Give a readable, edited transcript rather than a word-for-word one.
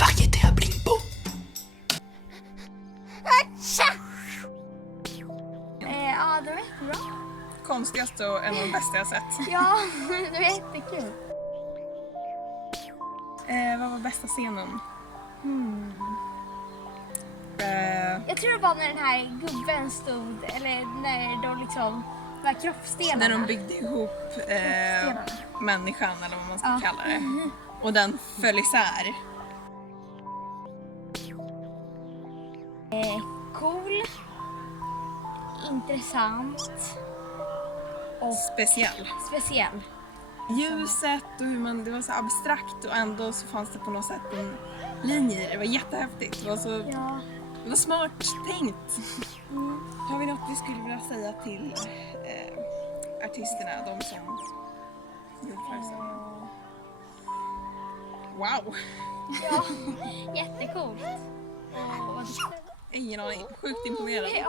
Variété à Blimbo. Ja, det var jättebra. Konstigaste och en av de bästa jag sett. Ja, det var jättekul. Vad var bästa scenen? Jag tror det var när den här gubben stod, eller när de liksom, de här kroppsdelarna. När de byggde ihop människan eller vad man ska kalla det. Och den föll isär. Cool, intressant och speciell. Ljuset och hur det var så abstrakt och ändå så fanns det på något sätt en linje i det. Det var jättehäftigt. Det var, det var smart tänkt. Har vi något vi skulle vilja säga till artisterna, de som gjorde föreställningen? Wow! Ja, jättecoolt. Ingen aning. Sjukt imponerad. Ja.